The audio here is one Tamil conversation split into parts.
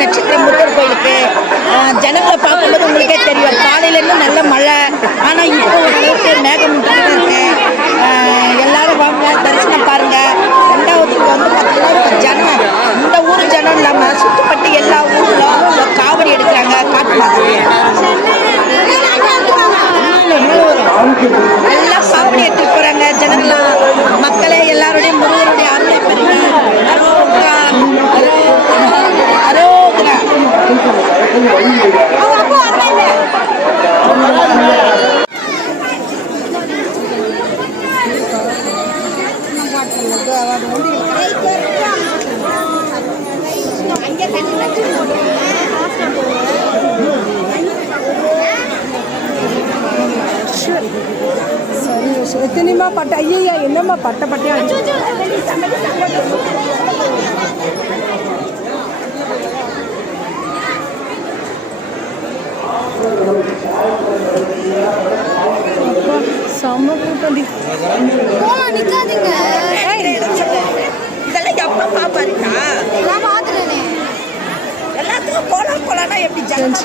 நட்சத்திர முருகர் கோயிலுக்கு. ஜனங்களை பார்க்கும்போது உங்களுக்கே தெரியும், காலையிலேருந்து நல்ல மழை. ஆனால் இப்போ ஓரளவுக்கு மேகமூட்டமாக இருக்கு. எல்லாரும் வாங்க, தரிசனம் பாருங்க. ரெண்டாவதுக்கு வந்து பார்த்தீங்கன்னா ஜனம், இந்த ஊர் ஜனம் இல்லாமல் சுற்றுப்பட்டு எல்லா ஊர்களும் காவடி எடுக்கிறாங்க. காட்டு எல்லாம் காவடி எடுத்துட்டு போறாங்க. ஜனங்களாம் மக்களே எல்லாருடைய முருகருடைய அருளை பெறுங்க. அரோகரா அரோகரா. சரி, எத்தனைமா பட்டை? ஐயா, என்னம்மா பட்டை பட்டையா? செம்ம கூட்டம். நிக்காதீங்க, இதெல்லாம் எப்ப பாப்பாருக்கா? நான் பாத்துட்டேனே. எல்லாத்துக்கும் போலாம்னா எப்படி ஜனம்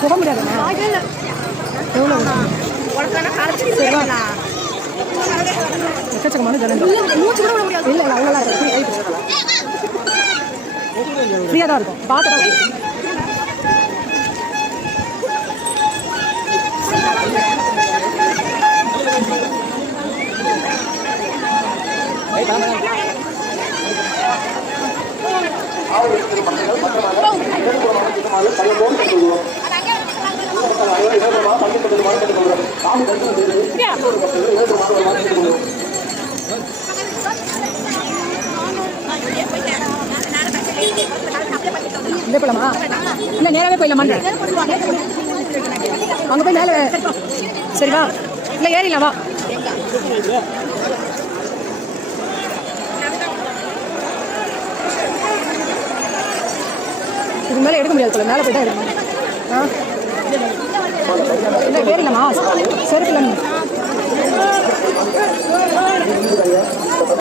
போக முடியாதுண்ணா. எவ்வளோ எக்கச்சக்கமான ஜனம். இல்லை இல்லை, அவ்வளோலாம் ஃப்ரீயாக தான் இருக்கும். பார்த்து தான் இதே போலாமா? இல்லை, நேராகவே போயிடலாமான்ற. அங்கே போய் மேலே. சரிவா, இல்லை ஏறிடலாம், வா. இது மேலே எடுக்க முடியாது போல, மேலே போய் தான் எடுக்கணும். இல்லை ஏறிடலாமா? செருப்பு இல்லை.